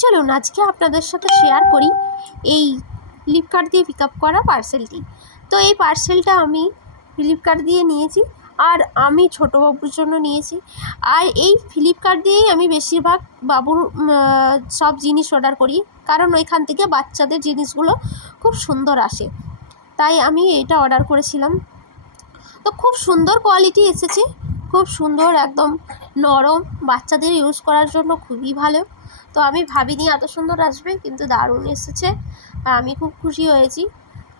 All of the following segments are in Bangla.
চলুন আজকে আপনাদের সাথে শেয়ার করি এই ফ্লিপকার্ট দিয়ে পিক আপ করা পার্সেলটি। তো এই পার্সেলটা আমি ফ্লিপকার্ট দিয়ে নিয়েছি, আর আমি ছোটো বাবুর জন্য নিয়েছি। আর এই ফ্লিপকার্ট দিয়েই আমি বেশিরভাগ বাবুর সব জিনিস অর্ডার করি, কারণ ওইখান থেকে বাচ্চাদের জিনিসগুলো খুব সুন্দর আসে, তাই আমি এটা অর্ডার করেছিলাম। তো খুব সুন্দর কোয়ালিটি এসেছে, খুব সুন্দর, একদম নরম, বাচ্চাদের ইউজ করার জন্য খুবই ভালো। তো আমি ভাবিনি এত সুন্দর আসবে, কিন্তু দারুণ এসেছে, আমি খুব খুশি হয়েছি।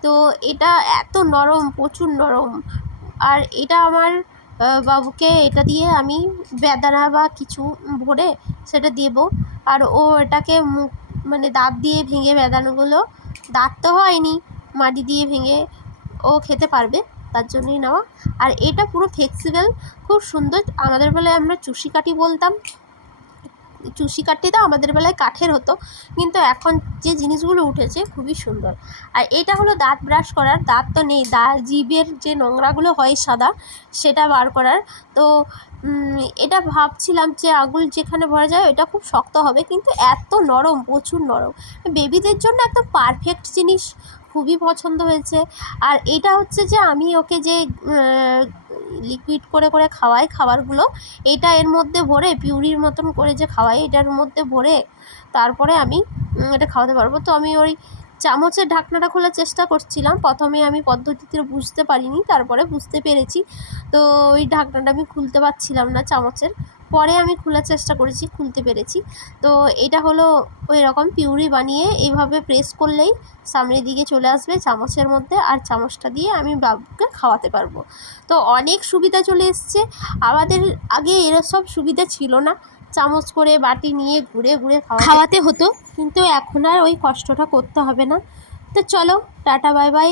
তো এটা এত নরম, প্রচুর নরম। আর এটা আমার বাবুকে এটা দিয়ে আমি বেদানা বা কিছু ভরে সেটা দেবো, আর ও এটাকে মানে দাঁত দিয়ে ভেঙে, বেদানাগুলো দাঁত তো হয়নি, মাটি দিয়ে ভেঙে ও খেতে পারবে, তার জন্যই নেওয়া। আর এটা পুরো ফ্লেক্সিবল, খুব সুন্দর। আমাদের বেলায় আমরা চুষি কাঠি বলতাম, চুষি কাঠিটা আমাদের বেলায় কাঠের হতো, কিন্তু এখন যে জিনিসগুলো উঠেছে খুবই সুন্দর। আর এটা হলো দাঁত ব্রাশ করার, দাঁত তো নেই, জিভের যে নোংরাগুলো হয় সাদা, সেটা বার করার। তো এটা ভাবছিলাম যে আঙুল যেখানে ভরা যায় ওটা খুব শক্ত হবে, কিন্তু এত নরম, প্রচুর নরম, বেবিদের জন্য একদম পারফেক্ট জিনিস, খুবই পছন্দ হয়েছে। আর এটা হচ্ছে যে আমি ওকে যে লিকুইড করে করে খাওয়াই খাবারগুলো, এটা এর মধ্যে ভরে পিউরির মতন করে যে খাওয়াই, এটার মধ্যে ভরে তারপরে আমি এটা খাওয়াতে পারবো। তো আমি ওই চামচের ঢাকনাটা খোলার চেষ্টা করছিলাম, প্রথমে আমি পদ্ধতিতে বুঝতে পারিনি, তারপরে বুঝতে পেরেছি। তো ওই ঢাকনাটা আমি খুলতে পারছিলাম না চামচের, পরে আমি খোলার চেষ্টা করেছি, খুলতে পেরেছি। তো এটা হলো ওই রকম পিউরি বানিয়ে এইভাবে প্রেস করলেই সামনের দিকে চলে আসবে চামচের মধ্যে, আর চামচটা দিয়ে আমি বাবুকে খাওয়াতে পারবো। তো অনেক সুবিধা চলে এসছে। আমাদের আগে এরসব সুবিধা ছিল না, চামচ করে বাটি নিয়ে ঘুরে ঘুরে খাওয়াতে হতো, কিন্তু এখন আর ওই কষ্টটা করতে হবে না। তো চলো, টাটা, বাই বাই।